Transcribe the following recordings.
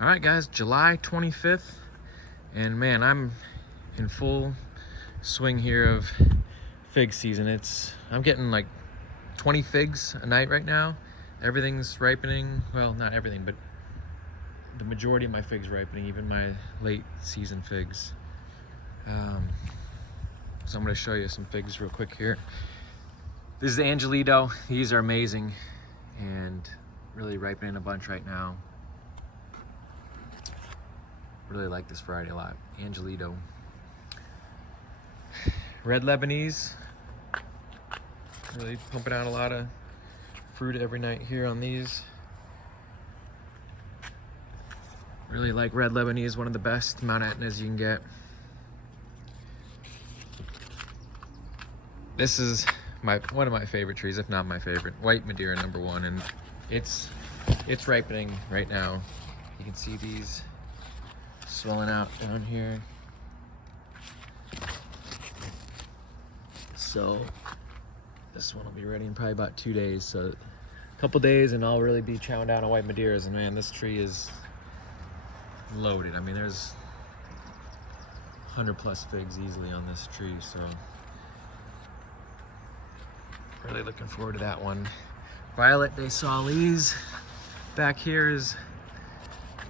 All right, guys, July 25th, and man, I'm in full swing here of fig season. I'm getting like 20 figs a night right now. Everything's ripening. Well, not everything, but the majority of my figs ripening, even my late season figs. So I'm gonna show you some figs real quick here. This is the Angelito. These are amazing and really ripening a bunch right now. Really like this variety a lot. Angelito. Red Lebanese. Really pumping out a lot of fruit every night here on these. Really like Red Lebanese, one of the best Mount Etnas you can get. This is one of my favorite trees, if not my favorite. White Madeira #1, and it's ripening right now. You can see these swelling out down here. So this one will be ready in probably about 2 days. So a couple days and I'll really be chowing down on White Madeiras. And man, this tree is loaded. I mean, there's 100+ figs easily on this tree. So really looking forward to that one. Violet des Solis back here is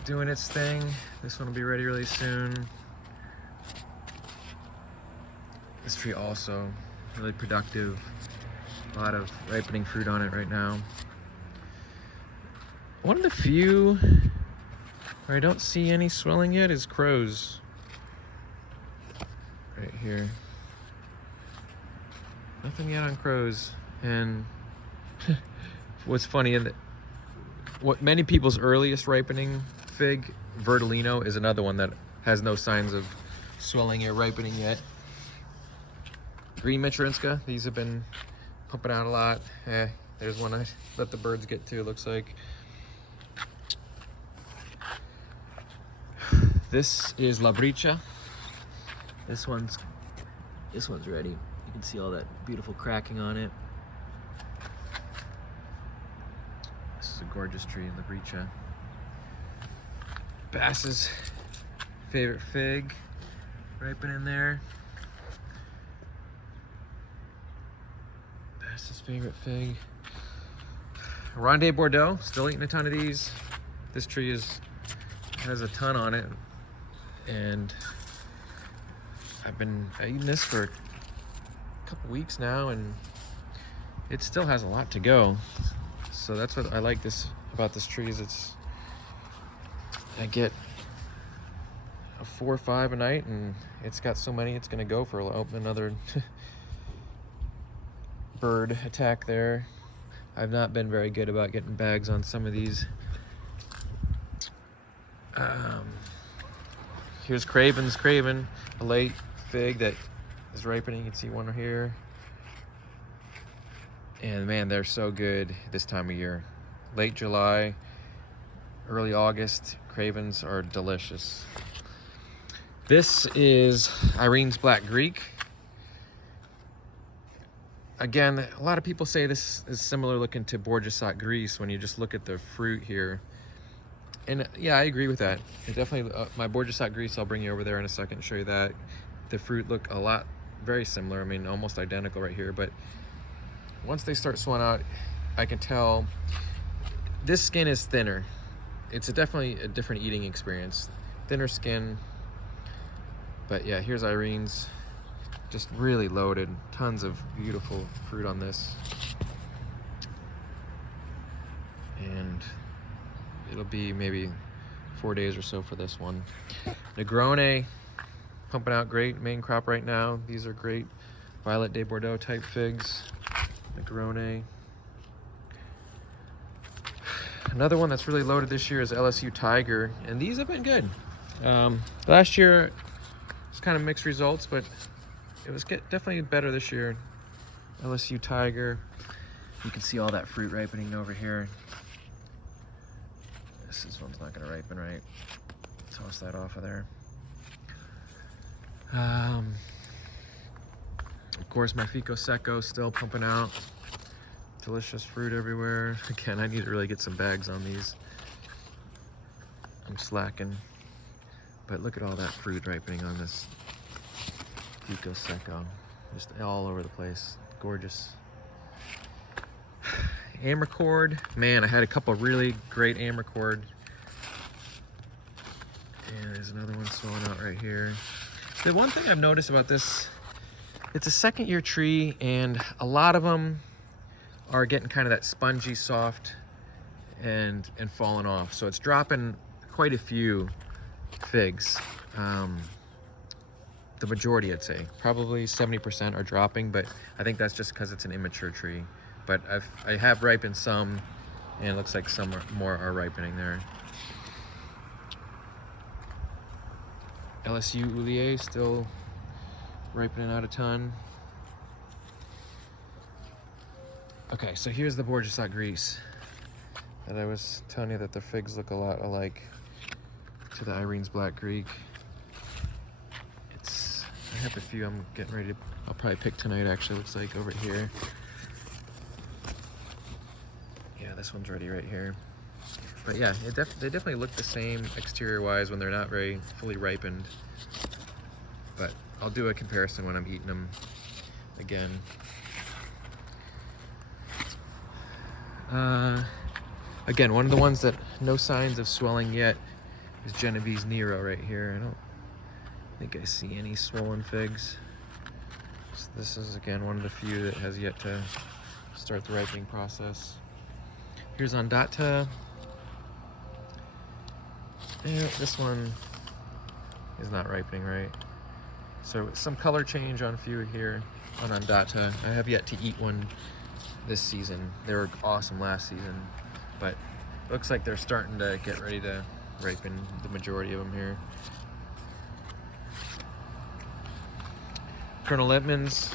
doing its thing. This one will be ready really soon. This tree also really productive. A lot of ripening fruit on it right now. One of the few where I don't see any swelling yet is Crows. Right here. Nothing yet on Crows. And what's funny, what many people's earliest ripening fig, Verdolino, is another one that has no signs of swelling or ripening yet. Green Machurinska, these have been pumping out a lot. There's one I let the birds get to, it looks like. This is La Bricha. This one's ready. You can see all that beautiful cracking on it. This is a gorgeous tree, La Bricha. Bass's favorite fig, ripening there. Bass's favorite fig. Ronde Bordeaux, still eating a ton of these. This tree has a ton on it, and I've been eating this for a couple weeks now, and it still has a lot to go. So that's what I like about this tree, is I get a 4 or 5 a night, and it's got so many it's gonna go for another bird attack there. I've not been very good about getting bags on some of these. Here's Craven, a late fig that is ripening. You can see one here. And man, they're so good this time of year. Late July, early August, Cravens are delicious. This is Irene's Black Greek. Again, a lot of people say this is similar looking to Bordeaux Gris when you just look at the fruit here. And yeah, I agree with that. It definitely, my Bordeaux Gris, I'll bring you over there in a second and show you that. The fruit look very similar. I mean, almost identical right here. But once they start swelling out, I can tell this skin is thinner. It's definitely a different eating experience. Thinner skin. But yeah, here's Irene's. Just really loaded. Tons of beautiful fruit on this. And it'll be maybe 4 days or so for this one. Negroni, pumping out great. Main crop right now. These are great Violet des Bordeaux type figs. Negroni. Another one that's really loaded this year is LSU Tiger, and these have been good. Last year it was kind of mixed results, but it was definitely better this year. LSU Tiger. You can see all that fruit ripening over here. This one's not going to ripen right. Toss that off of there. Of course, my Fico Secco still pumping out. Delicious fruit everywhere. Again, I need to really get some bags on these. I'm slacking. But look at all that fruit ripening on this Pico Seco. Just all over the place. Gorgeous. Amarcord. Man, I had a couple really great Amarcord. And there's another one swelling out right here. The one thing I've noticed about this, it's a second year tree, and a lot of them are getting kind of that spongy soft and falling off. So it's dropping quite a few figs. The majority, I'd say, probably 70% are dropping, but I think that's just because it's an immature tree. But I have ripened some, and it looks like some more are ripening there. LSU Oulier still ripening out a ton. Okay, so here's the Bordeaux Gris that I was telling you that the figs look a lot alike to the Irene's Black Greek. I have a few I'm getting ready to, I'll probably pick tonight actually, looks like over here. Yeah, this one's ready right here. But yeah, they definitely look the same exterior wise when they're not very fully ripened. But I'll do a comparison when I'm eating them again. Again, one of the ones that no signs of swelling yet is Genovese Nero right here. I don't think I see any swollen figs. So this is again one of the few that has yet to start the ripening process. Here's Ondata. Yeah, this one is not ripening right. So some color change on a few here on Ondata. I have yet to eat one this season. They were awesome last season, but looks like they're starting to get ready to ripen, the majority of them here. Colonel Lippmann's.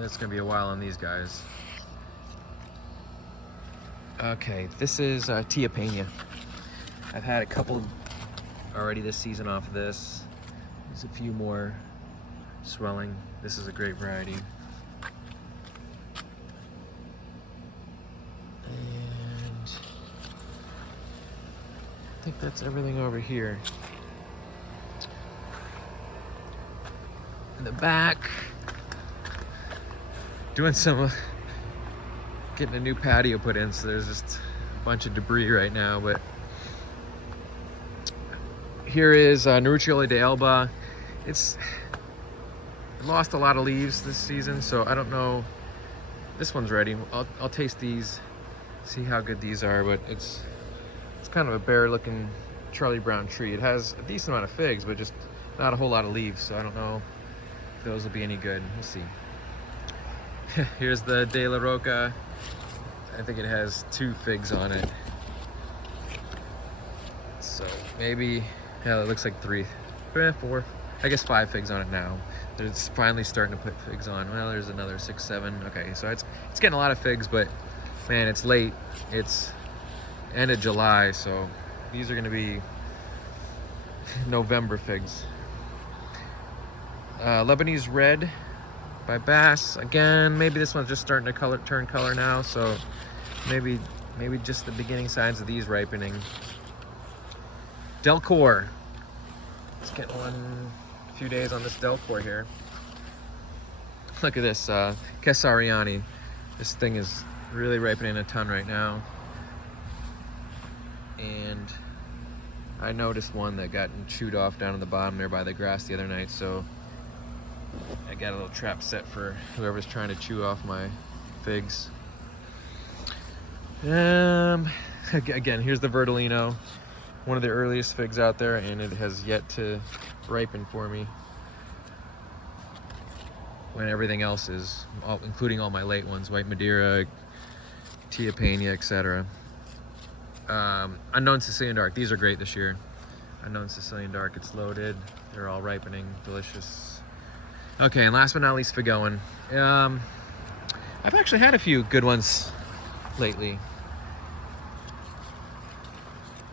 It's gonna be a while on these guys. Okay, this is Tia Pena. I've had a couple already this season off of this. There's a few more swelling. This is a great variety. And I think that's everything over here. In the back, doing some getting a new patio put in, so there's just a bunch of debris right now. But here is Norucciola de Elba. It's lost a lot of leaves this season, so I don't know. This one's ready. I'll taste these, see how good these are. But it's kind of a bare looking Charlie Brown tree. It has a decent amount of figs, but just not a whole lot of leaves, so I don't know if those will be any good. We'll see. Here's the De La Roca. I think it has 2 figs on it. So maybe, yeah, it looks like 3, 4, I guess 5 figs on it now. It's finally starting to put figs on. Well, there's another 6, 7. Okay, so it's getting a lot of figs, but man, it's late. It's end of July, so these are gonna be November figs. Lebanese Red by Bass. Again, maybe this one's just starting to turn color now, so maybe just the beginning signs of these ripening. Delcourt. Let's get a few days on this Delcourt here. Look at this, Kesariani. This thing is really ripening a ton right now. And I noticed one that got chewed off down at the bottom there by the grass the other night, so I got a little trap set for whoever's trying to chew off my figs. Again, here's the Verdolino, one of the earliest figs out there, and it has yet to ripen for me when everything else is, including all my late ones, White Madeira, Tia Pena, etc. Unknown Sicilian Dark, these are great this year. Unknown Sicilian Dark, it's loaded, they're all ripening, delicious. Okay, and last but not least, Figoan. I've actually had a few good ones lately.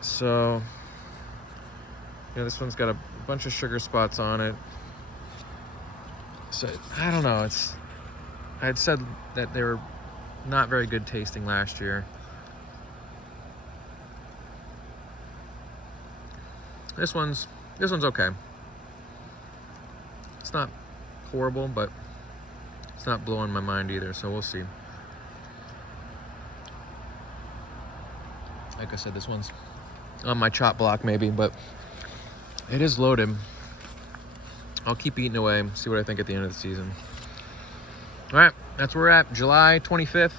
So, this one's got a bunch of sugar spots on it. So, I don't know, I had said that they were not very good tasting last year. This one's okay. It's not horrible, but it's not blowing my mind either, so we'll see. Like I said, this one's on my chop block maybe, but it is loaded. I'll keep eating away, see what I think at the end of the season. All right, that's where we're at, July 25th.